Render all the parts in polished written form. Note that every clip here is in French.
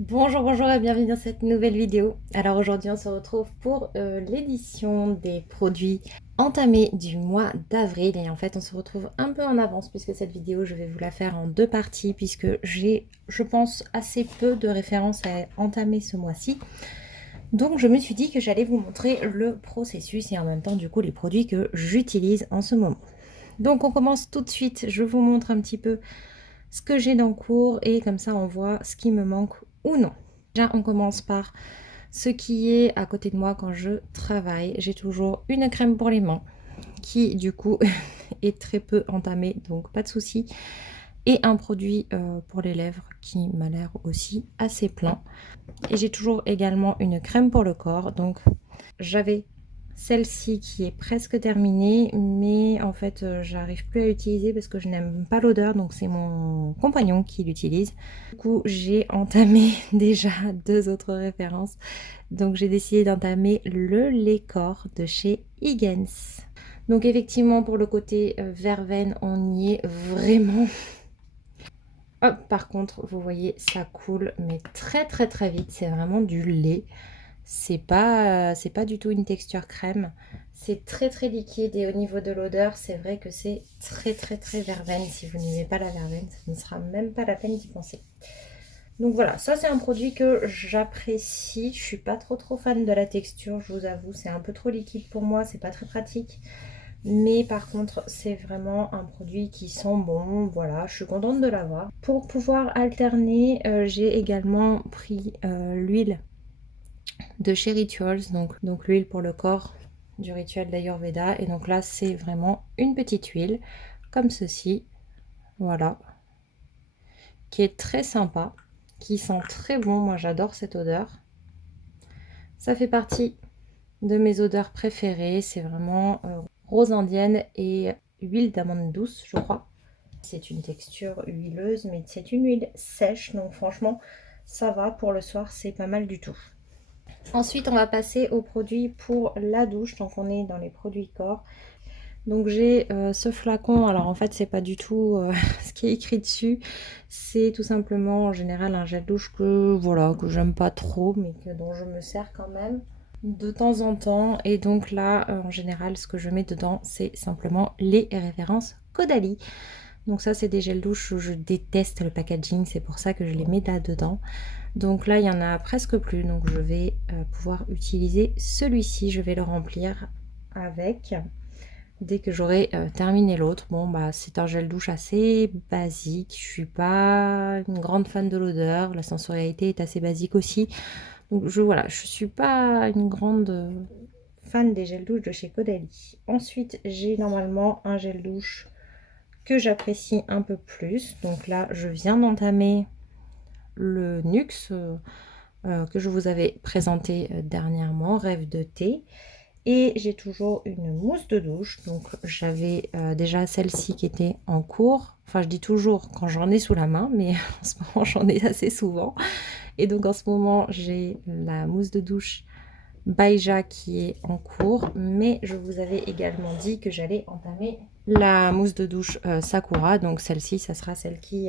Bonjour, bonjour et bienvenue dans cette nouvelle vidéo. Alors aujourd'hui on se retrouve pour l'édition des produits entamés du mois d'avril et en fait on se retrouve un peu en avance puisque cette vidéo je vais vous la faire en deux parties puisque j'ai je pense assez peu de références à entamer ce mois-ci. Donc je me suis dit que j'allais vous montrer le processus et en même temps du coup les produits que j'utilise en ce moment. Donc on commence tout de suite, je vous montre un petit peu ce que j'ai dans le cours et comme ça on voit ce qui me manque ou non. Déjà on commence par ce qui est à côté de moi quand je travaille. J'ai toujours une crème pour les mains qui du coup est très peu entamée donc pas de souci. Et un produit pour les lèvres qui m'a l'air aussi assez plein. Et j'ai toujours également une crème pour le corps. Donc j'avais celle-ci qui est presque terminée, mais en fait j'arrive plus à l'utiliser parce que je n'aime pas l'odeur, donc c'est mon compagnon qui l'utilise. Du coup j'ai entamé déjà deux autres références, donc j'ai décidé d'entamer le lait corps de chez Higgins. Donc effectivement pour le côté verveine on y est vraiment. Hop, par contre vous voyez ça coule mais très vite, c'est vraiment du lait. C'est pas du tout une texture crème. C'est très liquide et au niveau de l'odeur, c'est vrai que c'est très verveine. Si vous n'aimez pas la verveine, ça ne sera même pas la peine d'y penser. Donc voilà, ça c'est un produit que j'apprécie. Je suis pas trop fan de la texture, je vous avoue. C'est un peu trop liquide pour moi, c'est pas très pratique. Mais par contre, c'est vraiment un produit qui sent bon. Voilà, je suis contente de l'avoir. Pour pouvoir alterner, j'ai également pris l'huile de chez Rituals, donc l'huile pour le corps du rituel d'Ayurveda. Et donc là, c'est vraiment une petite huile, comme ceci, voilà, qui est très sympa, qui sent très bon. Moi, j'adore cette odeur. Ça fait partie de mes odeurs préférées. C'est vraiment rose indienne et huile d'amande douce, je crois. C'est une texture huileuse, mais c'est une huile sèche, donc franchement, ça va pour le soir, c'est pas mal du tout. Ensuite, on va passer aux produits pour la douche, donc on est dans les produits corps. Donc j'ai ce flacon, alors en fait c'est pas du tout ce qui est écrit dessus, c'est tout simplement en général un gel douche que voilà que j'aime pas trop mais dont je me sers quand même de temps en temps. Et donc là en général ce que je mets dedans c'est simplement les références Caudalie. Donc ça c'est des gels douche où je déteste le packaging, c'est pour ça que je les mets là dedans. Donc là il y en a presque plus, donc je vais pouvoir utiliser celui-ci, je vais le remplir avec dès que j'aurai terminé l'autre. Bon bah c'est un gel douche assez basique, je suis pas une grande fan de l'odeur, la sensorialité est assez basique aussi. Donc voilà, je suis pas une grande fan des gels douche de chez Caudalie. Ensuite, j'ai normalement un gel douche que j'apprécie un peu plus. Donc là, je viens d'entamer le Nuxe que je vous avais présenté dernièrement, Rêve de thé. Et j'ai toujours une mousse de douche. Donc j'avais déjà celle-ci qui était en cours. Enfin, je dis toujours quand j'en ai sous la main, mais en ce moment j'en ai assez souvent. Et donc en ce moment j'ai la mousse de douche Baija qui est en cours. Mais je vous avais également dit que j'allais entamer la mousse de douche Sakura. Donc celle-ci, ça sera celle qui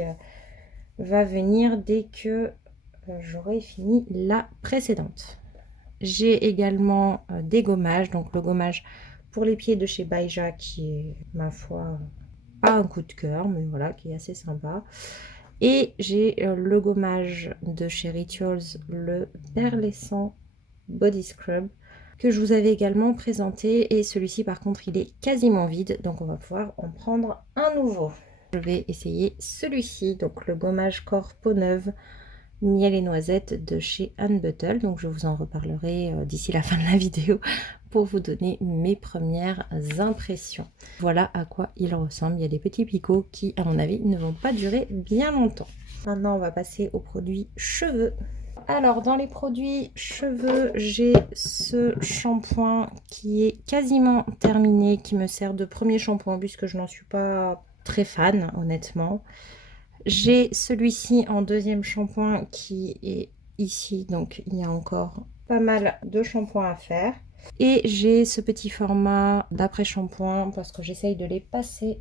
va venir dès que j'aurai fini la précédente. J'ai également des gommages, donc le gommage pour les pieds de chez Baija qui est, ma foi, pas un coup de cœur, mais voilà, qui est assez sympa. Et j'ai le gommage de chez Rituals, le Perlescent Body Scrub, que je vous avais également présenté. Et celui-ci, par contre, il est quasiment vide, donc on va pouvoir en prendre un nouveau. Je vais essayer celui-ci, donc le gommage corps peau neuve miel et noisettes de chez Anne Buttle. Donc je vous en reparlerai d'ici la fin de la vidéo pour vous donner mes premières impressions. Voilà à quoi il ressemble. Il y a des petits picots qui, à mon avis, ne vont pas durer bien longtemps. Maintenant, on va passer aux produits cheveux. Alors, dans les produits cheveux, j'ai ce shampoing qui est quasiment terminé, qui me sert de premier shampoing puisque je n'en suis pas très fan, honnêtement. J'ai celui-ci en deuxième shampoing qui est ici, donc il y a encore pas mal de shampoings à faire. Et j'ai ce petit format d'après-shampoing parce que j'essaye de les passer,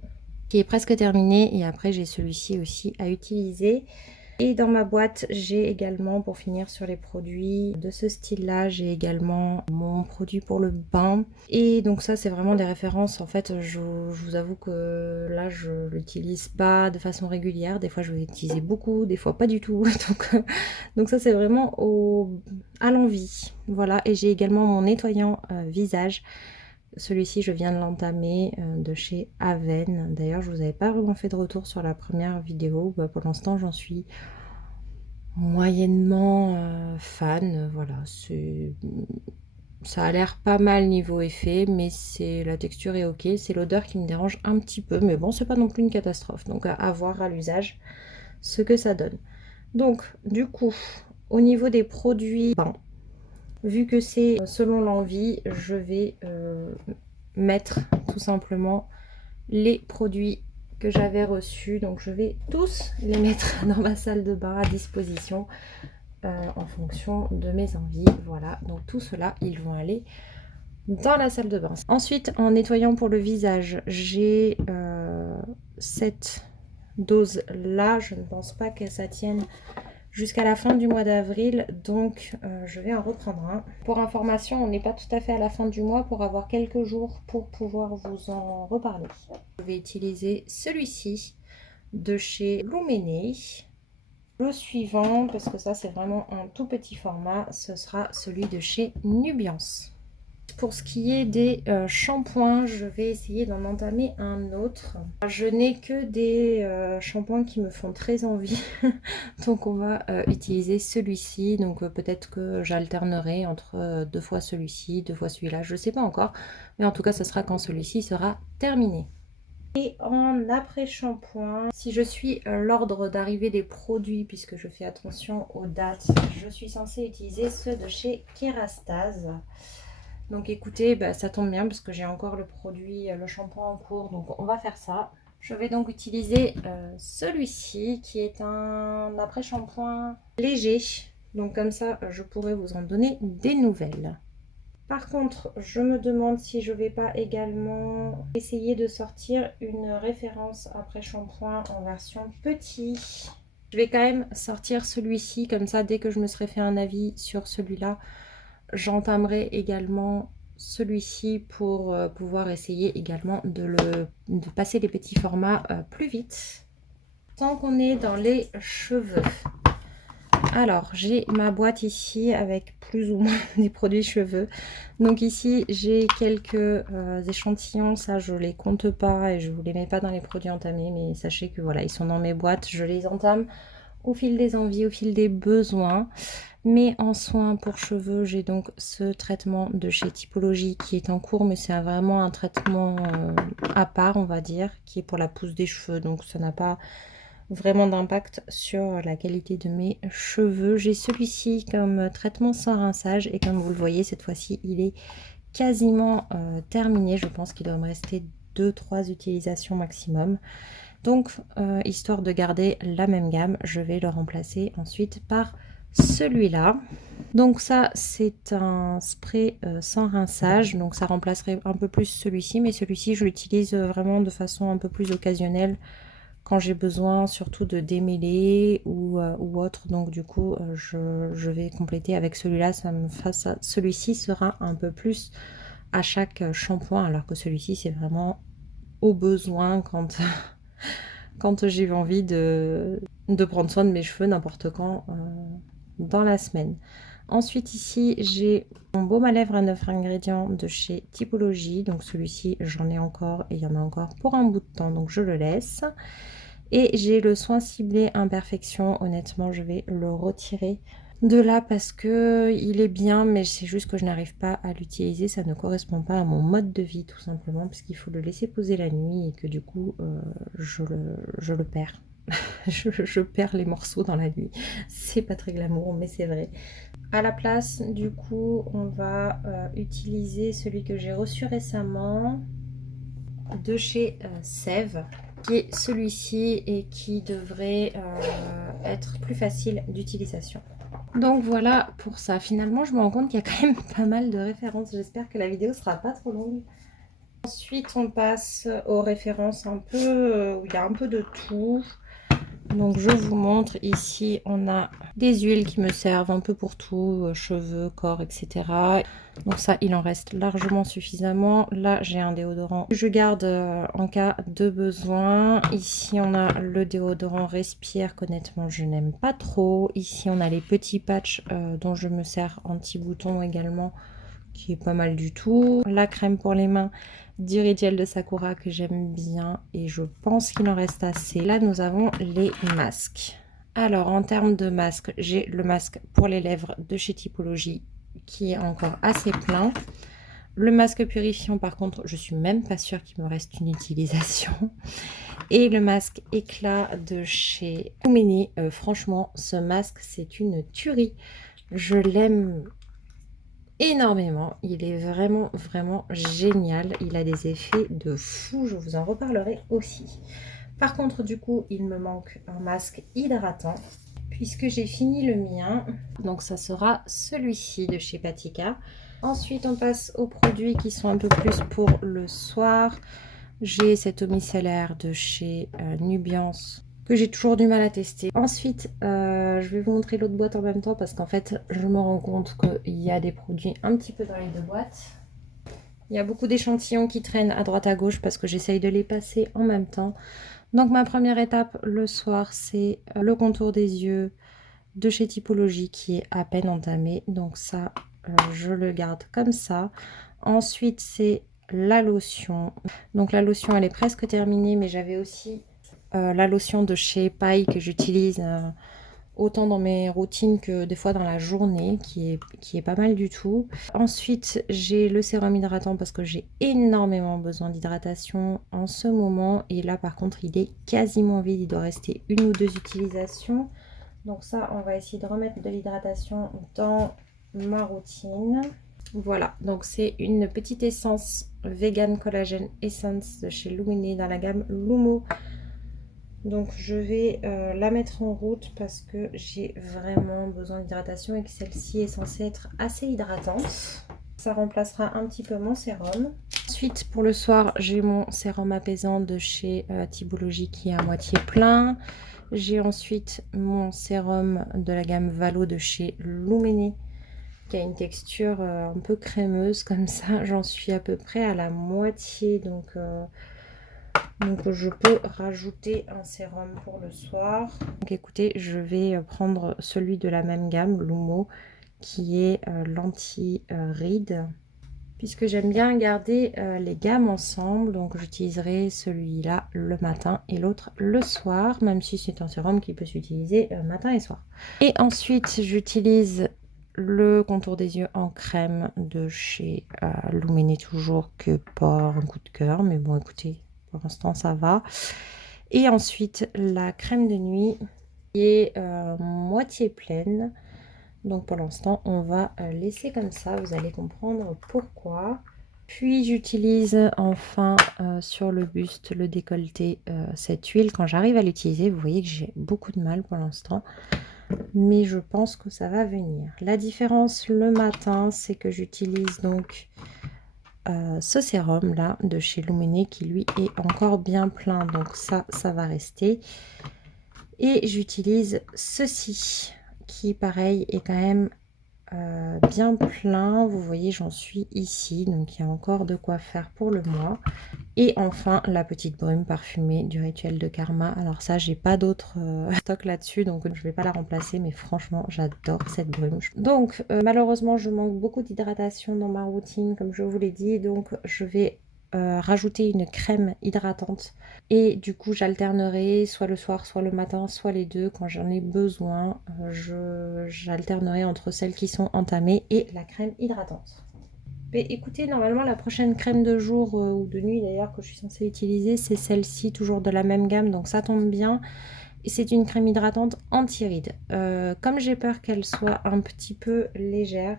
qui est presque terminé. Et après j'ai celui-ci aussi à utiliser. Et dans ma boîte, j'ai également, pour finir sur les produits de ce style-là, j'ai également mon produit pour le bain. Et donc ça, c'est vraiment des références. En fait, je vous avoue que là, je l'utilise pas de façon régulière. Des fois, je vais l'utiliser beaucoup, des fois pas du tout. Donc ça, c'est vraiment à l'envie. Voilà, et j'ai également mon nettoyant visage. Celui-ci, je viens de l'entamer de chez Aven. D'ailleurs, je vous avais pas vraiment fait de retour sur la première vidéo. Pour l'instant, j'en suis moyennement fan. Voilà, ça a l'air pas mal niveau effet, mais la texture est ok. C'est l'odeur qui me dérange un petit peu, mais bon, c'est pas non plus une catastrophe. Donc à voir à l'usage ce que ça donne. Donc, du coup, au niveau des produits, vu que c'est selon l'envie, je vais mettre tout simplement les produits que j'avais reçus. Donc je vais tous les mettre dans ma salle de bain à disposition en fonction de mes envies. Voilà, donc tout cela, ils vont aller dans la salle de bain. Ensuite, en nettoyant pour le visage, j'ai cette dose là. Je ne pense pas que ça tienne jusqu'à la fin du mois d'avril, donc je vais en reprendre un. Pour information, on n'est pas tout à fait à la fin du mois pour avoir quelques jours pour pouvoir vous en reparler. Je vais utiliser celui-ci de chez Luméné. Le suivant, parce que ça c'est vraiment un tout petit format, ce sera celui de chez Nubiance. Pour ce qui est des shampoings, je vais essayer d'en entamer un autre. Je n'ai que des shampoings qui me font très envie. Donc on va utiliser celui-ci. Donc peut-être que j'alternerai entre deux fois celui-ci, deux fois celui-là. Je ne sais pas encore. Mais en tout cas, ce sera quand celui-ci sera terminé. Et en après-shampoing, si je suis l'ordre d'arrivée des produits, puisque je fais attention aux dates, je suis censée utiliser ceux de chez Kerastase. Donc écoutez, ça tombe bien parce que j'ai encore le produit, le shampoing en cours, donc on va faire ça. Je vais donc utiliser celui-ci qui est un après-shampoing léger. Donc comme ça, je pourrai vous en donner des nouvelles. Par contre, je me demande si je ne vais pas également essayer de sortir une référence après-shampoing en version petit. Je vais quand même sortir celui-ci, comme ça dès que je me serai fait un avis sur celui-là, j'entamerai également celui-ci pour pouvoir essayer également de passer les petits formats plus vite. Tant qu'on est dans les cheveux. Alors, j'ai ma boîte ici avec plus ou moins des produits cheveux. Donc ici, j'ai quelques échantillons. Ça, je les compte pas et je vous les mets pas dans les produits entamés. Mais sachez que voilà, ils sont dans mes boîtes. Je les entame au fil des envies, au fil des besoins. Mais en soins pour cheveux, j'ai donc ce traitement de chez Typologie qui est en cours, mais c'est vraiment un traitement à part, on va dire, qui est pour la pousse des cheveux. Donc ça n'a pas vraiment d'impact sur la qualité de mes cheveux. J'ai celui-ci comme traitement sans rinçage et comme vous le voyez, cette fois-ci, il est quasiment terminé. Je pense qu'il doit me rester 2-3 utilisations maximum. Donc, histoire de garder la même gamme, je vais le remplacer ensuite par celui-là. Donc ça, c'est un spray sans rinçage. Donc ça remplacerait un peu plus celui-ci. Mais celui-ci, je l'utilise vraiment de façon un peu plus occasionnelle quand j'ai besoin surtout de démêler ou autre. Donc du coup, je vais compléter avec celui-là. Celui-ci sera un peu plus à chaque shampoing. Alors que celui-ci, c'est vraiment au besoin quand... quand j'ai envie de prendre soin de mes cheveux n'importe quand dans la semaine. Ensuite ici j'ai mon baume à lèvres à 9 ingrédients de chez Typologie. Donc celui-ci j'en ai encore et il y en a encore pour un bout de temps, donc je le laisse. Et j'ai le soin ciblé imperfection. Honnêtement je vais le retirer de là parce que il est bien, mais c'est juste que je n'arrive pas à l'utiliser. Ça ne correspond pas à mon mode de vie tout simplement, puisqu'il faut le laisser poser la nuit et que du coup je le perds. je perds les morceaux dans la nuit. C'est pas très glamour, mais c'est vrai. À la place, du coup, on va utiliser celui que j'ai reçu récemment de chez Sève, qui est celui-ci et qui devrait être plus facile d'utilisation. Donc voilà pour ça. Finalement, je me rends compte qu'il y a quand même pas mal de références. J'espère que la vidéo sera pas trop longue. Ensuite, on passe aux références un peu où il y a un peu de tout. Donc je vous montre, ici on a des huiles qui me servent un peu pour tout, cheveux, corps, etc. Donc ça, il en reste largement suffisamment. Là, j'ai un déodorant que je garde en cas de besoin. Ici, on a le déodorant Respire, qu'honnêtement, je n'aime pas trop. Ici, on a les petits patchs dont je me sers anti-bouton également, qui est pas mal du tout. La crème pour les mains d'Iridiel de Sakura que j'aime bien et je pense qu'il en reste assez. Là, nous avons les masques. Alors, en termes de masques, j'ai le masque pour les lèvres de chez Typologie qui est encore assez plein. Le masque purifiant, par contre, je suis même pas sûre qu'il me reste une utilisation. Et le masque éclat de chez Lumene. Franchement, ce masque, c'est une tuerie. Je l'aime énormément. Il est vraiment, vraiment génial. Il a des effets de fou. Je vous en reparlerai aussi. Par contre, du coup, il me manque un masque hydratant puisque j'ai fini le mien. Donc, ça sera celui-ci de chez Patika. Ensuite, on passe aux produits qui sont un peu plus pour le soir. J'ai cet eau micellaire de chez Nubiance que j'ai toujours du mal à tester. Ensuite, je vais vous montrer l'autre boîte en même temps parce qu'en fait, je me rends compte qu'il y a des produits un petit peu dans les deux boîtes. Il y a beaucoup d'échantillons qui traînent à droite à gauche parce que j'essaye de les passer en même temps. Donc ma première étape le soir, c'est le contour des yeux de chez Typologie qui est à peine entamé. Donc ça, je le garde comme ça. Ensuite, c'est la lotion. Donc la lotion, elle est presque terminée, mais j'avais aussi la lotion de chez Paille que j'utilise autant dans mes routines que des fois dans la journée, qui est pas mal du tout. Ensuite, j'ai le sérum hydratant parce que j'ai énormément besoin d'hydratation en ce moment. Et là, par contre, il est quasiment vide. Il doit rester une ou deux utilisations. Donc ça, on va essayer de remettre de l'hydratation dans ma routine. Voilà, donc c'est une petite essence Vegan Collagen Essence de chez Lumene dans la gamme Lumo. Donc je vais la mettre en route parce que j'ai vraiment besoin d'hydratation et que celle-ci est censée être assez hydratante. Ça remplacera un petit peu mon sérum. Ensuite, pour le soir, j'ai mon sérum apaisant de chez Typologie qui est à moitié plein. J'ai ensuite mon sérum de la gamme Valo de chez Lumene qui a une texture un peu crémeuse comme ça. J'en suis à peu près à la moitié, donc je peux rajouter un sérum pour le soir. Donc écoutez, je vais prendre celui de la même gamme, Lumo, qui est l'anti-ride. Puisque j'aime bien garder les gammes ensemble, donc j'utiliserai celui-là le matin et l'autre le soir, même si c'est un sérum qui peut s'utiliser matin et soir. Et ensuite, j'utilise le contour des yeux en crème de chez Lumene toujours, que pas un coup de cœur, mais bon écoutez, pour l'instant ça va. Et ensuite la crème de nuit qui est moitié pleine. Donc pour l'instant on va laisser comme ça, vous allez comprendre pourquoi. Puis j'utilise enfin sur le buste, le décolleté, cette huile. Quand j'arrive à l'utiliser, vous voyez que j'ai beaucoup de mal pour l'instant, mais je pense que ça va venir. La différence le matin, c'est que j'utilise donc ce sérum là de chez Lumene qui lui est encore bien plein, donc ça va rester. Et j'utilise ceci qui pareil est quand même bien plein. Vous voyez, j'en suis ici, donc il y a encore de quoi faire pour le mois. Et enfin la petite brume parfumée du Rituel de Karma. Alors ça, j'ai pas d'autres stock là-dessus, donc je vais pas la remplacer, mais franchement j'adore cette brume. Donc malheureusement je manque beaucoup d'hydratation dans ma routine, comme je vous l'ai dit, donc je vais rajouter une crème hydratante et du coup j'alternerai soit le soir, soit le matin, soit les deux quand j'en ai besoin. J'alternerai entre celles qui sont entamées et la crème hydratante. Mais écoutez, normalement la prochaine crème de jour ou de nuit d'ailleurs que je suis censée utiliser, c'est celle-ci, toujours de la même gamme, donc ça tombe bien. Et c'est une crème hydratante anti-rides. Comme j'ai peur qu'elle soit un petit peu légère,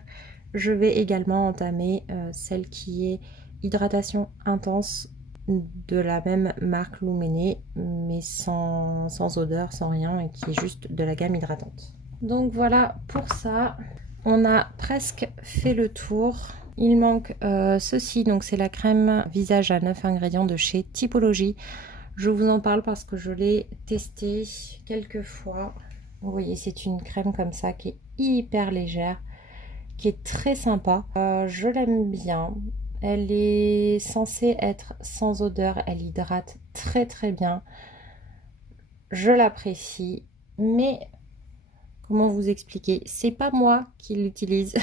je vais également entamer celle qui est hydratation intense de la même marque Lumene, mais sans odeur, sans rien, et qui est juste de la gamme hydratante. Donc voilà pour ça, on a presque fait le tour. Il manque ceci, donc c'est la crème visage à 9 ingrédients de chez Typologie. Je vous en parle parce que je l'ai testé quelques fois. Vous voyez, c'est une crème comme ça qui est hyper légère, qui est très sympa. Je l'aime bien. Elle est censée être sans odeur, elle hydrate très très bien. Je l'apprécie, mais comment vous expliquer? C'est pas moi qui l'utilise.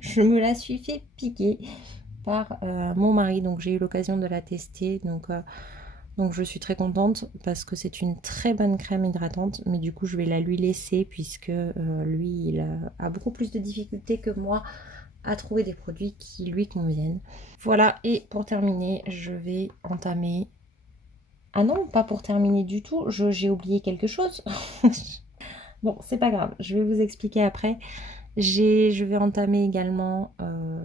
Je me la suis fait piquer par mon mari, donc j'ai eu l'occasion de la tester. Donc je suis très contente parce que c'est une très bonne crème hydratante, mais du coup je vais la lui laisser puisque lui il a beaucoup plus de difficultés que moi à trouver des produits qui lui conviennent. Voilà, et pour terminer, je vais entamer... Ah non, pas pour terminer du tout, j'ai oublié quelque chose. Bon, c'est pas grave, je vais vous expliquer après. Je vais entamer également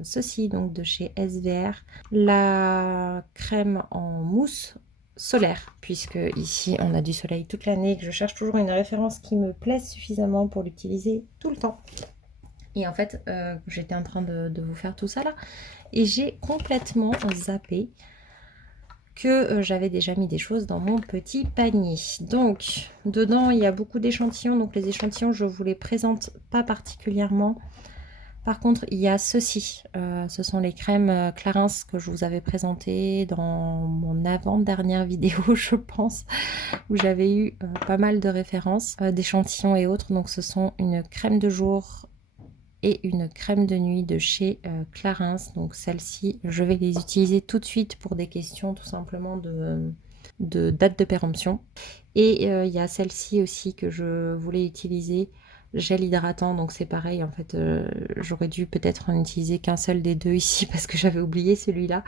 ceci, donc de chez SVR, la crème en mousse solaire, puisque ici on a du soleil toute l'année, que je cherche toujours une référence qui me plaise suffisamment pour l'utiliser tout le temps. Et en fait, j'étais en train de vous faire tout ça là, et j'ai complètement zappé que j'avais déjà mis des choses dans mon petit panier. Donc, dedans, il y a beaucoup d'échantillons. Donc, les échantillons, je ne vous les présente pas particulièrement. Par contre, il y a ceci. Ce sont les crèmes Clarins que je vous avais présentées dans mon avant-dernière vidéo, je pense, où j'avais eu pas mal de références d'échantillons et autres. Donc, ce sont une crème de jour et une crème de nuit de chez Clarins. Donc celle-ci, je vais les utiliser tout de suite pour des questions tout simplement de date de péremption. Et il y a celle-ci aussi que je voulais utiliser, gel hydratant. Donc c'est pareil, en fait, j'aurais dû peut-être en utiliser qu'un seul des deux ici parce que j'avais oublié celui-là.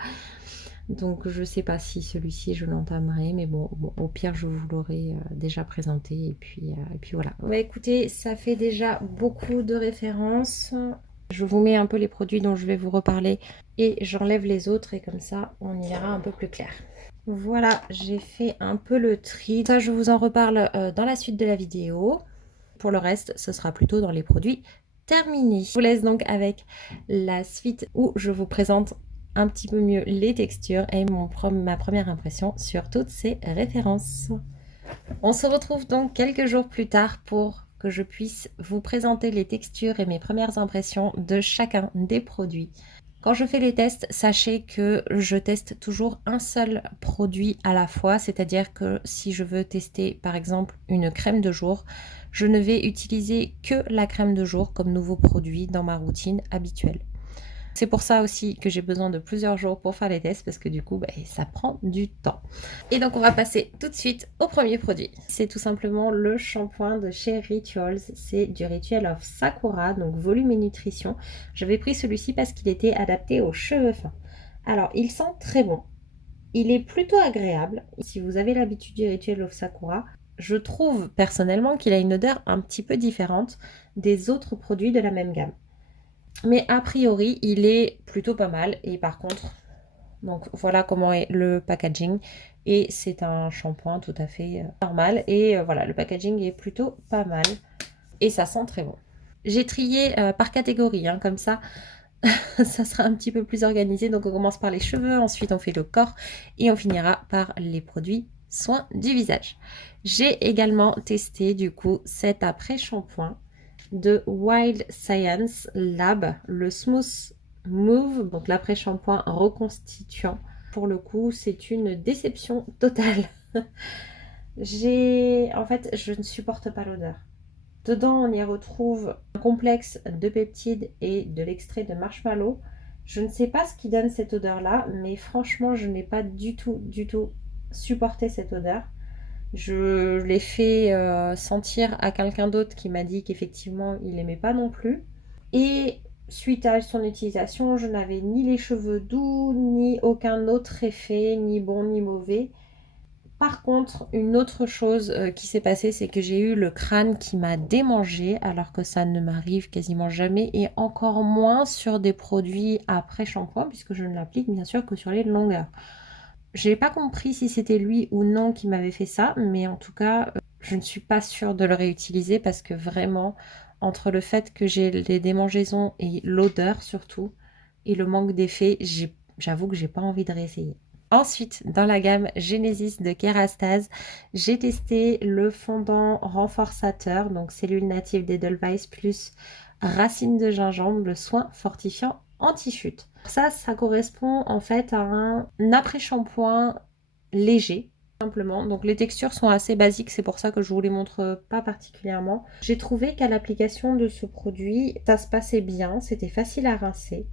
Donc je sais pas si celui-ci je l'entamerai, mais bon, au pire je vous l'aurai déjà présenté et puis voilà. Bah, écoutez, ça fait déjà beaucoup de références. Je vous mets un peu les produits dont je vais vous reparler et j'enlève les autres et comme ça on y verra un peu plus clair. Voilà, j'ai fait un peu le tri. Ça je vous en reparle dans la suite de la vidéo. Pour le reste, ce sera plutôt dans les produits terminés. Je vous laisse donc avec la suite où je vous présente un petit peu mieux les textures et ma première impression sur toutes ces références. On se retrouve donc quelques jours plus tard pour que je puisse vous présenter les textures et mes premières impressions de chacun des produits. Quand je fais les tests, sachez que je teste toujours un seul produit à la fois, c'est-à-dire que si je veux tester par exemple une crème de jour, je ne vais utiliser que la crème de jour comme nouveau produit dans ma routine habituelle. C'est pour ça aussi que j'ai besoin de plusieurs jours pour faire les tests parce que du coup, ça prend du temps. Et donc, on va passer tout de suite au premier produit. C'est tout simplement le shampoing de chez Rituals. C'est du Ritual of Sakura, donc volume et nutrition. J'avais pris celui-ci parce qu'il était adapté aux cheveux fins. Alors, il sent très bon. Il est plutôt agréable. Si vous avez l'habitude du Ritual of Sakura, je trouve personnellement qu'il a une odeur un petit peu différente des autres produits de la même gamme. Mais a priori, il est plutôt pas mal. Et par contre, donc voilà comment est le packaging. Et c'est un shampoing tout à fait normal. Et voilà, le packaging est plutôt pas mal. Et ça sent très bon. J'ai trié par catégorie, hein, comme ça, ça sera un petit peu plus organisé. Donc on commence par les cheveux, ensuite on fait le corps et on finira par les produits soins du visage. J'ai également testé du coup cet après-shampoing de Wild Science Lab, le Smooth Move, donc l'après-shampoing reconstituant. Pour le coup, c'est une déception totale. En fait, je ne supporte pas l'odeur. Dedans, on y retrouve un complexe de peptides et de l'extrait de marshmallow. Je ne sais pas ce qui donne cette odeur-là, mais franchement, je n'ai pas du tout supporté cette odeur. Je l'ai fait sentir à quelqu'un d'autre qui m'a dit qu'effectivement, il n'aimait pas non plus. Et suite à son utilisation, je n'avais ni les cheveux doux, ni aucun autre effet, ni bon ni mauvais. Par contre, une autre chose qui s'est passée, c'est que j'ai eu le crâne qui m'a démangé, alors que ça ne m'arrive quasiment jamais, et encore moins sur des produits après shampoing, puisque je ne l'applique bien sûr que sur les longueurs. Je n'ai pas compris si c'était lui ou non qui m'avait fait ça, mais en tout cas, je ne suis pas sûre de le réutiliser parce que vraiment, entre le fait que j'ai les démangeaisons et l'odeur surtout, et le manque d'effet, j'avoue que j'ai pas envie de réessayer. Ensuite, dans la gamme Genesis de Kerastase, j'ai testé le fondant renforçateur, donc cellule native d'Edelweiss plus racines de gingembre, le soin fortifiant anti-chute. Ça correspond en fait à un après-shampoing léger, simplement. Donc les textures sont assez basiques, c'est pour ça que je vous les montre pas particulièrement. J'ai trouvé qu'à l'application de ce produit, ça se passait bien, c'était facile à rincer,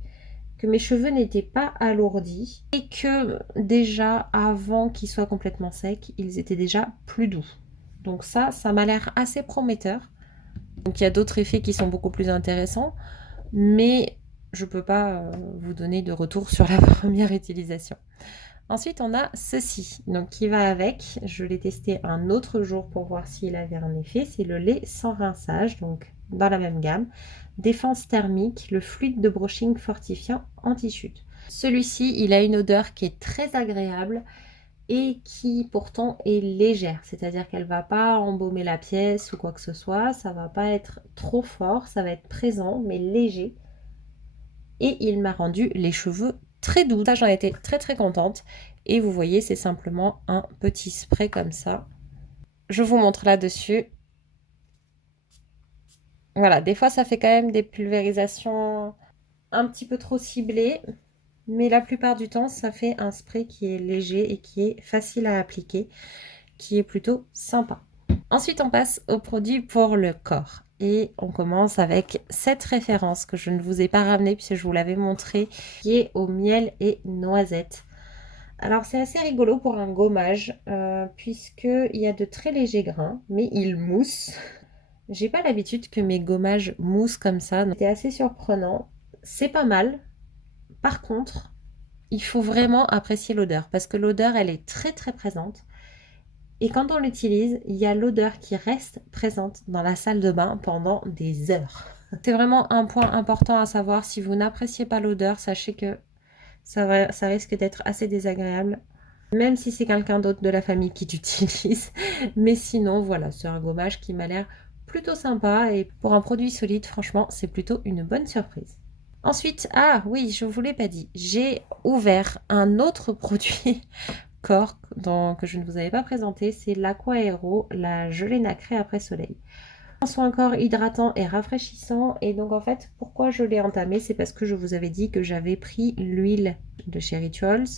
que mes cheveux n'étaient pas alourdis et que déjà avant qu'ils soient complètement secs, ils étaient déjà plus doux. Donc ça m'a l'air assez prometteur. Donc il y a d'autres effets qui sont beaucoup plus intéressants, mais je peux pas vous donner de retour sur la première utilisation. Ensuite, on a ceci, donc qui va avec. Je l'ai testé un autre jour pour voir s'il avait un effet. C'est le lait sans rinçage, donc dans la même gamme. Défense thermique, le fluide de brushing fortifiant anti-chute. Celui-ci, il a une odeur qui est très agréable et qui pourtant est légère. C'est-à-dire qu'elle ne va pas embaumer la pièce ou quoi que ce soit. Ça ne va pas être trop fort, ça va être présent mais léger. Et il m'a rendu les cheveux très doux. Ça, j'en étais très très contente. Et vous voyez, c'est simplement un petit spray comme ça. Je vous montre là-dessus. Voilà, des fois, ça fait quand même des pulvérisations un petit peu trop ciblées. Mais la plupart du temps, ça fait un spray qui est léger et qui est facile à appliquer, qui est plutôt sympa. Ensuite, on passe aux produits pour le corps. Et on commence avec cette référence que je ne vous ai pas ramenée puisque je vous l'avais montrée, qui est au miel et noisette. Alors c'est assez rigolo pour un gommage puisqu'il y a de très légers grains, mais il mousse. J'ai pas l'habitude que mes gommages moussent comme ça, donc c'était assez surprenant. C'est pas mal. Par contre, il faut vraiment apprécier l'odeur parce que l'odeur elle est très très présente. Et quand on l'utilise, il y a l'odeur qui reste présente dans la salle de bain pendant des heures. C'est vraiment un point important à savoir. Si vous n'appréciez pas l'odeur, sachez que ça risque d'être assez désagréable. Même si c'est quelqu'un d'autre de la famille qui l'utilise. Mais sinon, voilà, c'est un gommage qui m'a l'air plutôt sympa. Et pour un produit solide, franchement, c'est plutôt une bonne surprise. Ensuite, ah oui, je ne vous l'ai pas dit, j'ai ouvert un autre produit corps que je ne vous avais pas présenté, c'est l'Aqua Aero, la gelée nacrée après soleil. Un soin corps hydratant et rafraîchissant. Et donc en fait, pourquoi je l'ai entamé, c'est parce que je vous avais dit que j'avais pris l'huile de chez Rituals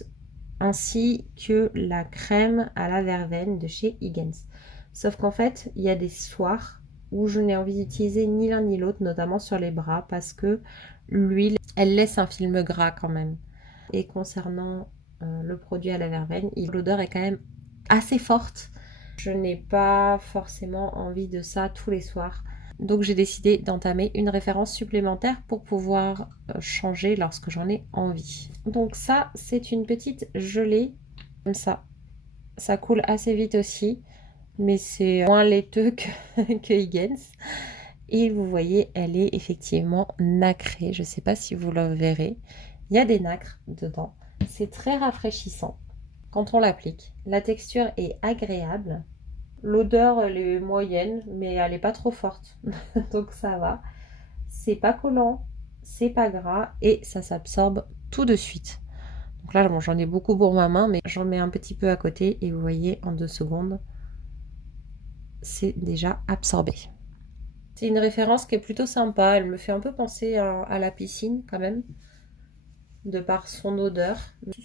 ainsi que la crème à la verveine de chez Higgins. Sauf qu'en fait, il y a des soirs où je n'ai envie d'utiliser ni l'un ni l'autre, notamment sur les bras, parce que l'huile, elle laisse un film gras quand même. Et concernant le produit à la verveine, l'odeur est quand même assez forte. Je n'ai pas forcément envie de ça tous les soirs. Donc j'ai décidé d'entamer une référence supplémentaire pour pouvoir changer lorsque j'en ai envie. Donc ça, c'est une petite gelée comme ça. Ça coule assez vite aussi, mais c'est moins laiteux que Higgins. Et vous voyez, elle est effectivement nacrée. Je ne sais pas si vous le verrez. Il y a des nacres dedans. C'est très rafraîchissant quand on l'applique. La texture est agréable. L'odeur, elle est moyenne, mais elle n'est pas trop forte. Donc ça va. C'est pas collant, c'est pas gras et ça s'absorbe tout de suite. Donc là, bon, j'en ai beaucoup pour ma main, mais j'en mets un petit peu à côté et vous voyez, en 2 secondes, c'est déjà absorbé. C'est une référence qui est plutôt sympa. Elle me fait un peu penser à la piscine quand même, de par son odeur.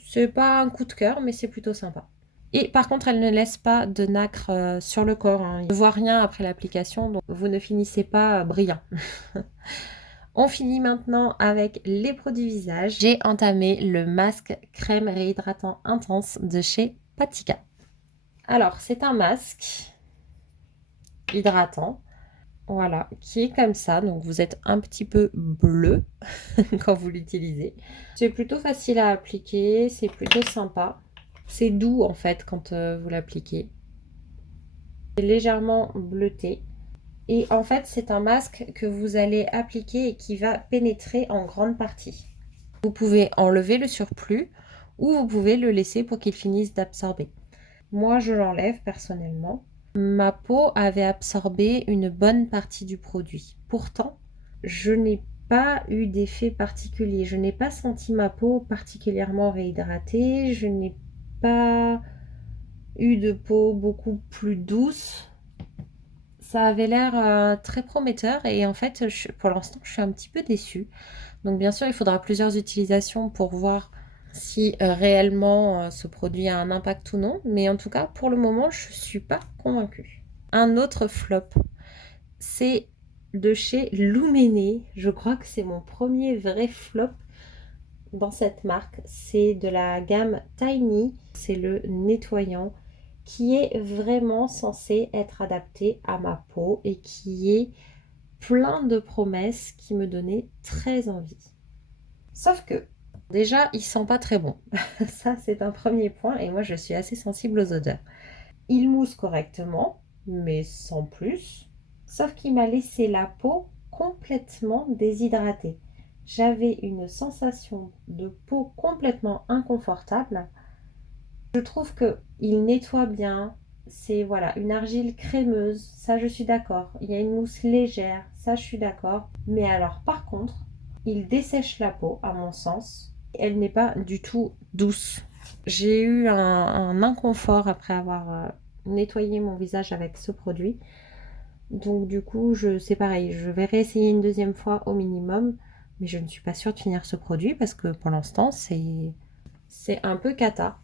C'est pas un coup de cœur, mais c'est plutôt sympa. Et par contre, elle ne laisse pas de nacre sur le corps. Hein. Il ne voit rien après l'application, donc vous ne finissez pas brillant. On finit maintenant avec les produits visage. J'ai entamé le masque crème réhydratant intense de chez Patika. Alors, c'est un masque hydratant, voilà, qui est comme ça. Donc, vous êtes un petit peu bleu quand vous l'utilisez. C'est plutôt facile à appliquer, c'est plutôt sympa. C'est doux en fait quand vous l'appliquez. C'est légèrement bleuté. Et en fait, c'est un masque que vous allez appliquer et qui va pénétrer en grande partie. Vous pouvez enlever le surplus ou vous pouvez le laisser pour qu'il finisse d'absorber. Moi, je l'enlève personnellement. Ma peau avait absorbé une bonne partie du produit. Pourtant, je n'ai pas eu d'effet particulier. Je n'ai pas senti ma peau particulièrement réhydratée. Je n'ai pas eu de peau beaucoup plus douce. Ça avait l'air très prometteur et en fait, pour l'instant, je suis un petit peu déçue. Donc bien sûr, il faudra plusieurs utilisations pour voir si réellement ce produit a un impact ou non. Mais en tout cas, pour le moment, je ne suis pas convaincue. Un autre flop, c'est de chez Luméné. Je crois que c'est mon premier vrai flop dans cette marque. C'est de la gamme Tiny. C'est le nettoyant qui est vraiment censé être adapté à ma peau et qui est plein de promesses qui me donnaient très envie. Sauf que, déjà, il sent pas très bon. Ça, c'est un premier point et moi, je suis assez sensible aux odeurs. Il mousse correctement, mais sans plus. Sauf qu'il m'a laissé la peau complètement déshydratée. J'avais une sensation de peau complètement inconfortable. Je trouve que il nettoie bien. C'est voilà, une argile crémeuse, ça je suis d'accord. Il y a une mousse légère, ça je suis d'accord. Mais alors par contre, il dessèche la peau à mon sens. Elle n'est pas du tout douce. J'ai eu un inconfort après avoir nettoyé mon visage avec ce produit. Donc du coup, c'est pareil, je vais réessayer une deuxième fois au minimum. Mais je ne suis pas sûre de finir ce produit parce que pour l'instant, c'est un peu cata.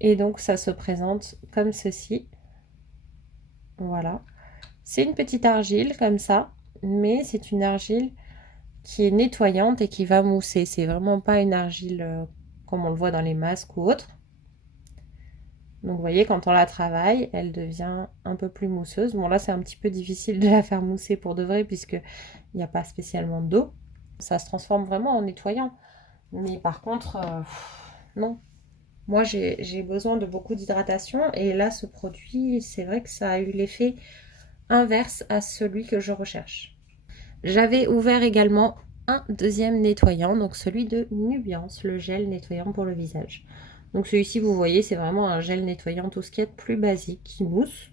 Et donc ça se présente comme ceci. Voilà. C'est une petite argile comme ça, mais c'est une argile qui est nettoyante et qui va mousser. C'est vraiment pas une argile comme on le voit dans les masques ou autres. Donc vous voyez, quand on la travaille, elle devient un peu plus mousseuse. Bon là c'est un petit peu difficile de la faire mousser pour de vrai puisque il n'y a pas spécialement d'eau. Ça se transforme vraiment en nettoyant. Mais par contre, non. Moi, j'ai besoin de beaucoup d'hydratation et là, ce produit, c'est vrai que ça a eu l'effet inverse à celui que je recherche. J'avais ouvert également un deuxième nettoyant, donc celui de Nubiance, le gel nettoyant pour le visage. Donc celui-ci, vous voyez, c'est vraiment un gel nettoyant, tout ce qui est plus basique, qui mousse.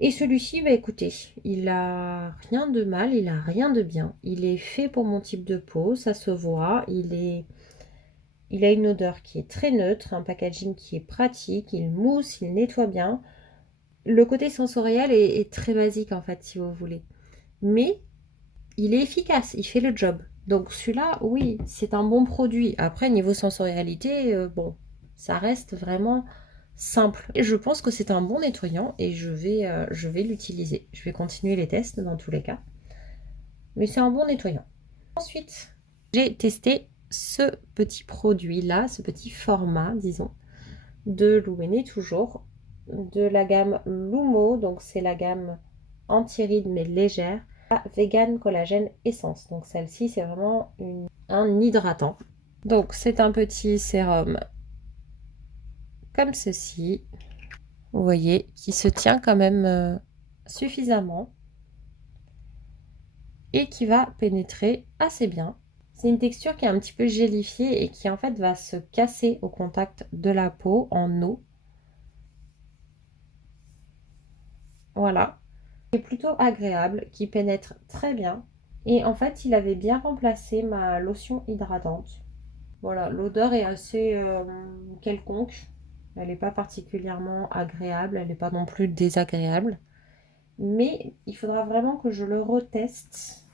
Et celui-ci, bah écoutez, il a rien de mal, il a rien de bien. Il est fait pour mon type de peau, ça se voit, il a une odeur qui est très neutre, un packaging qui est pratique, il mousse, il nettoie bien. Le côté sensoriel est très basique en fait, si vous voulez. Mais il est efficace, il fait le job. Donc celui-là, oui, c'est un bon produit. Après, niveau sensorialité, bon, ça reste vraiment simple. Et je pense que c'est un bon nettoyant et je vais l'utiliser. Je vais continuer les tests dans tous les cas. Mais c'est un bon nettoyant. Ensuite, j'ai testé ce petit produit-là, ce petit format, disons, de Luméné toujours, de la gamme Lumo, donc c'est la gamme anti-rides mais légère, la Vegan Collagène Essence. Donc celle-ci, c'est vraiment un hydratant. Donc c'est un petit sérum comme ceci, vous voyez, qui se tient quand même suffisamment et qui va pénétrer assez bien. C'est une texture qui est un petit peu gélifiée et qui en fait va se casser au contact de la peau en eau. Voilà. C'est plutôt agréable, qui pénètre très bien. Et en fait, il avait bien remplacé ma lotion hydratante. Voilà, l'odeur est assez quelconque. Elle n'est pas particulièrement agréable, elle n'est pas non plus désagréable. Mais il faudra vraiment que je le reteste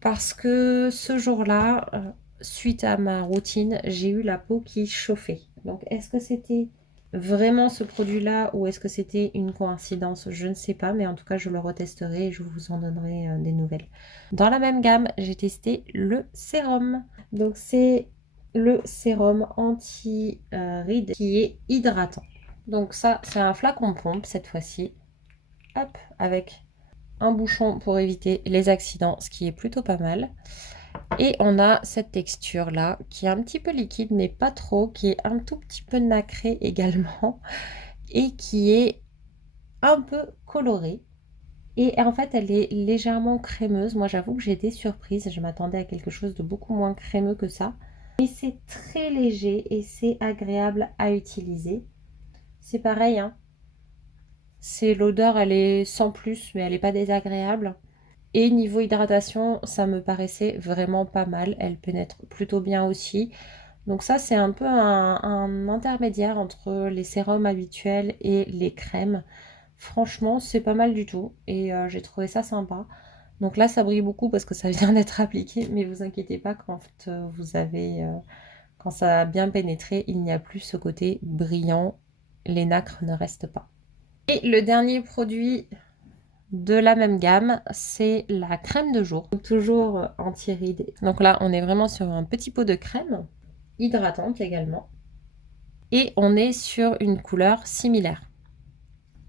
parce que ce jour-là, suite à ma routine, j'ai eu la peau qui chauffait. Donc, est-ce que c'était vraiment ce produit-là ou est-ce que c'était une coïncidence? Je ne sais pas, mais en tout cas, je le retesterai et je vous en donnerai des nouvelles. Dans la même gamme, j'ai testé le sérum. Donc, c'est le sérum anti-rides qui est hydratant. Donc ça, c'est un flacon pompe cette fois-ci. Hop, avec un bouchon pour éviter les accidents, ce qui est plutôt pas mal. Et on a cette texture là qui est un petit peu liquide mais pas trop, qui est un tout petit peu nacrée également et qui est un peu colorée. Et en fait elle est légèrement crémeuse. Moi j'avoue que j'ai été surprise, je m'attendais à quelque chose de beaucoup moins crémeux que ça. Mais c'est très léger et c'est agréable à utiliser. C'est pareil, hein. C'est l'odeur, elle est sans plus mais elle n'est pas désagréable. Et niveau hydratation, ça me paraissait vraiment pas mal. Elle pénètre plutôt bien aussi. Donc ça, c'est un peu un intermédiaire entre les sérums habituels et les crèmes. Franchement, c'est pas mal du tout et j'ai trouvé ça sympa. Donc là, ça brille beaucoup parce que ça vient d'être appliqué, mais vous inquiétez pas quand vous avez, quand ça a bien pénétré, il n'y a plus ce côté brillant. Les nacres ne restent pas. Et le dernier produit de la même gamme, c'est la crème de jour. Donc, toujours anti-rides. Donc là, on est vraiment sur un petit pot de crème, hydratante également. Et on est sur une couleur similaire.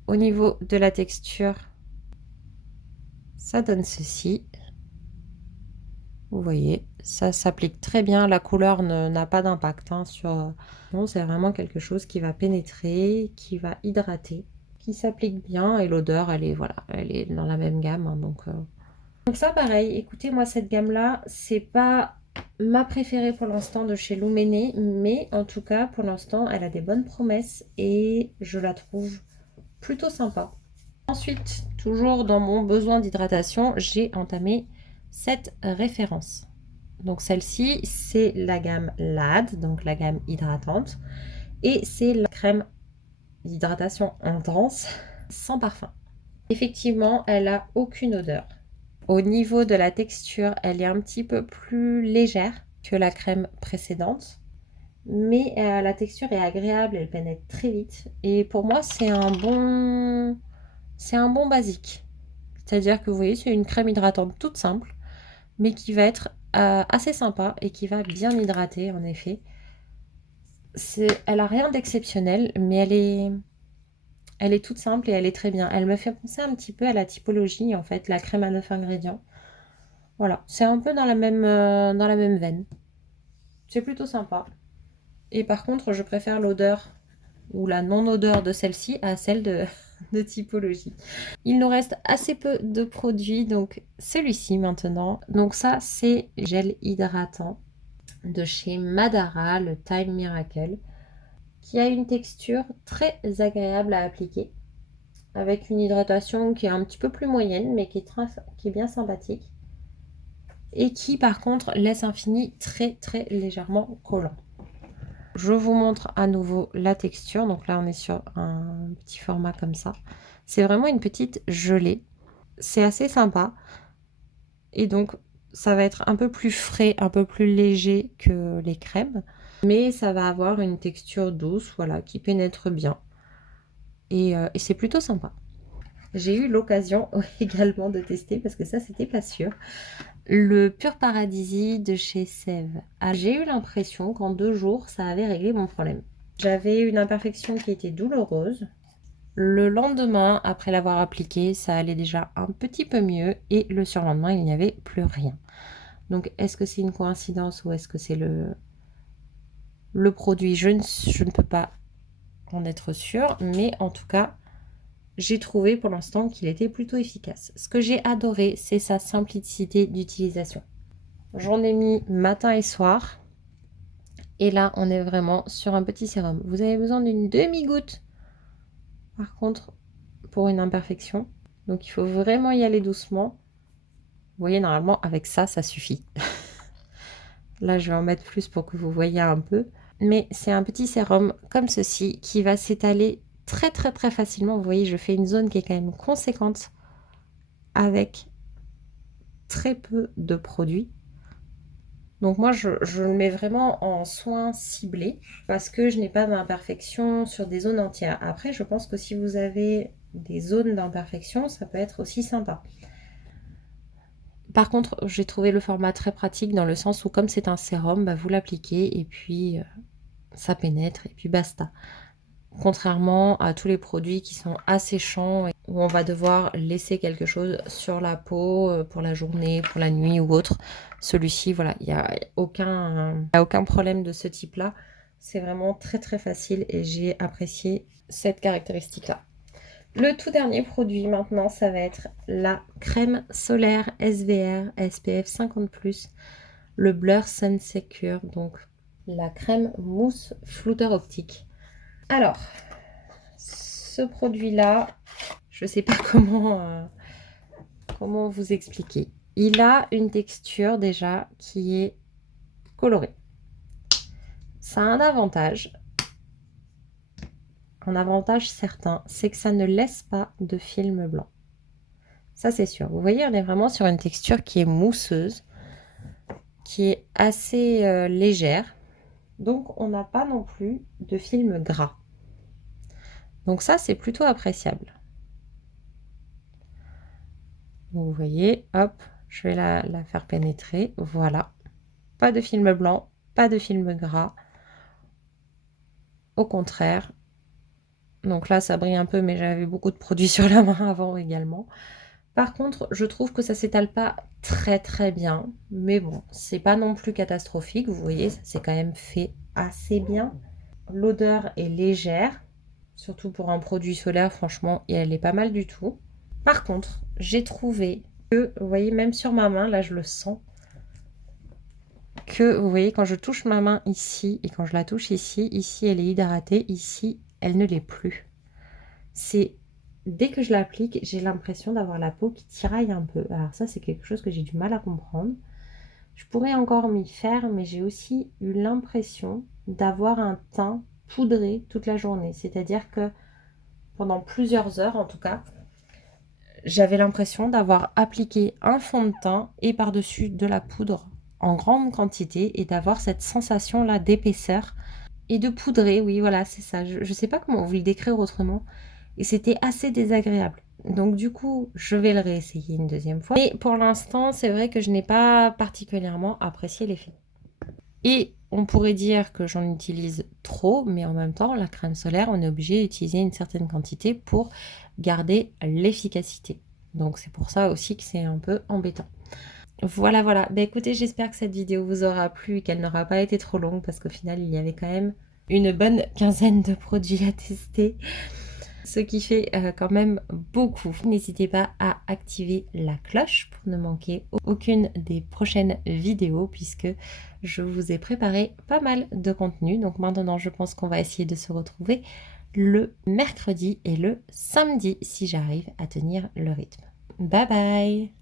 Au niveau de la texture, ça donne ceci. Vous voyez, ça s'applique très bien. La couleur n'a pas d'impact hein, sur... Non, c'est vraiment quelque chose qui va pénétrer, qui va hydrater, qui s'applique bien. Et l'odeur, elle est, voilà, elle est dans la même gamme. Hein, donc ça, pareil. Écoutez, moi, cette gamme-là, c'est pas ma préférée pour l'instant de chez Lumene. Mais en tout cas, pour l'instant, elle a des bonnes promesses. Et je la trouve plutôt sympa. Ensuite, toujours dans mon besoin d'hydratation, j'ai entamé cette référence. Donc celle-ci, c'est la gamme LAD, donc la gamme hydratante. Et c'est la crème d'hydratation intense, sans parfum. Effectivement, elle a aucune odeur. Au niveau de la texture, elle est un petit peu plus légère que la crème précédente. Mais la texture est agréable, elle pénètre très vite. Et pour moi, c'est un bon basique. C'est-à-dire que vous voyez, c'est une crème hydratante toute simple, mais qui va être assez sympa et qui va bien hydrater en effet. Elle a rien d'exceptionnel, mais elle est toute simple et elle est très bien. Elle me fait penser un petit peu à la typologie en fait, la crème à 9 ingrédients. Voilà, c'est un peu dans la même veine. C'est plutôt sympa. Et par contre, je préfère l'odeur ou la non-odeur de celle-ci à celle de typologie. Il nous reste assez peu de produits, donc celui-ci maintenant. Donc ça, c'est gel hydratant de chez Madara, le Time Miracle, qui a une texture très agréable à appliquer, avec une hydratation qui est un petit peu plus moyenne, mais qui est bien sympathique, et qui par contre laisse un fini très très légèrement collant. Je vous montre à nouveau la texture. Donc là, on est sur un petit format comme ça. C'est vraiment une petite gelée. C'est assez sympa. Et donc, ça va être un peu plus frais, un peu plus léger que les crèmes. Mais ça va avoir une texture douce, voilà, qui pénètre bien. Et c'est plutôt sympa. J'ai eu l'occasion également de tester, parce que ça, c'était pas sûr, le Pur Paradisi de chez Sève. Ah, j'ai eu l'impression qu'en 2 jours, ça avait réglé mon problème. J'avais une imperfection qui était douloureuse. Le lendemain, après l'avoir appliqué, ça allait déjà un petit peu mieux. Et le surlendemain, il n'y avait plus rien. Donc, est-ce que c'est une coïncidence ou est-ce que c'est le produit? Je ne peux pas en être sûre. Mais en tout cas, j'ai trouvé pour l'instant qu'il était plutôt efficace. Ce que j'ai adoré, c'est sa simplicité d'utilisation. J'en ai mis matin et soir. Et là, on est vraiment sur un petit sérum. Vous avez besoin d'une demi-goutte, par contre, pour une imperfection. Donc, il faut vraiment y aller doucement. Vous voyez, normalement, avec ça, ça suffit. Là, je vais en mettre plus pour que vous voyez un peu. Mais c'est un petit sérum comme ceci qui va s'étaler très, très, très facilement. Vous voyez, je fais une zone qui est quand même conséquente avec très peu de produits. Donc moi, je le mets vraiment en soins ciblés parce que je n'ai pas d'imperfection sur des zones entières. Après, je pense que si vous avez des zones d'imperfection, ça peut être aussi sympa. Par contre, j'ai trouvé le format très pratique dans le sens où comme c'est un sérum, bah, vous l'appliquez et puis ça pénètre et puis basta. Contrairement à tous les produits qui sont asséchants et où on va devoir laisser quelque chose sur la peau pour la journée, pour la nuit ou autre. Celui-ci, voilà, il n'y a aucun problème de ce type-là. C'est vraiment très très facile et j'ai apprécié cette caractéristique-là. Le tout dernier produit maintenant, ça va être la crème solaire SVR SPF 50+, le Blur Sun Secure, donc la crème mousse flouteur optique. Alors, ce produit-là, je ne sais pas comment vous expliquer. Il a une texture déjà qui est colorée. ça a un avantage certain, c'est que ça ne laisse pas de film blanc. Ça, c'est sûr. Vous voyez, on est vraiment sur une texture qui est mousseuse, qui est assez légère. Donc, on n'a pas non plus de film gras. Donc ça, c'est plutôt appréciable. Vous voyez, hop, je vais la faire pénétrer. Voilà. Pas de film blanc, pas de film gras. Au contraire. Donc là, ça brille un peu, mais j'avais beaucoup de produits sur la main avant également. Par contre, je trouve que ça s'étale pas très bien. Mais bon, c'est pas non plus catastrophique. Vous voyez, ça s'est quand même fait assez bien. L'odeur est légère. Surtout pour un produit solaire, franchement, et elle est pas mal du tout. Par contre, j'ai trouvé que, vous voyez, même sur ma main, là je le sens, que vous voyez, quand je touche ma main ici et quand je la touche ici, ici elle est hydratée, ici elle ne l'est plus. C'est dès que je l'applique, j'ai l'impression d'avoir la peau qui tiraille un peu. Alors ça, c'est quelque chose que j'ai du mal à comprendre. Je pourrais encore m'y faire, mais j'ai aussi eu l'impression d'avoir un teint poudré toute la journée. C'est-à-dire que pendant plusieurs heures, en tout cas, j'avais l'impression d'avoir appliqué un fond de teint et par-dessus de la poudre en grande quantité et d'avoir cette sensation-là d'épaisseur et de poudrer. Oui, voilà, c'est ça. Je ne sais pas comment vous le décrire autrement. Et c'était assez désagréable. Donc du coup, je vais le réessayer une deuxième fois. Et pour l'instant, c'est vrai que je n'ai pas particulièrement apprécié l'effet. Et on pourrait dire que j'en utilise trop, mais en même temps, la crème solaire, on est obligé d'utiliser une certaine quantité pour garder l'efficacité. Donc c'est pour ça aussi que c'est un peu embêtant. Voilà. Bah, écoutez, j'espère que cette vidéo vous aura plu et qu'elle n'aura pas été trop longue parce qu'au final, il y avait quand même une bonne quinzaine de produits à tester. Ce qui fait quand même beaucoup. N'hésitez pas à activer la cloche pour ne manquer aucune des prochaines vidéos puisque je vous ai préparé pas mal de contenu. Donc maintenant, je pense qu'on va essayer de se retrouver le mercredi et le samedi si j'arrive à tenir le rythme. Bye bye!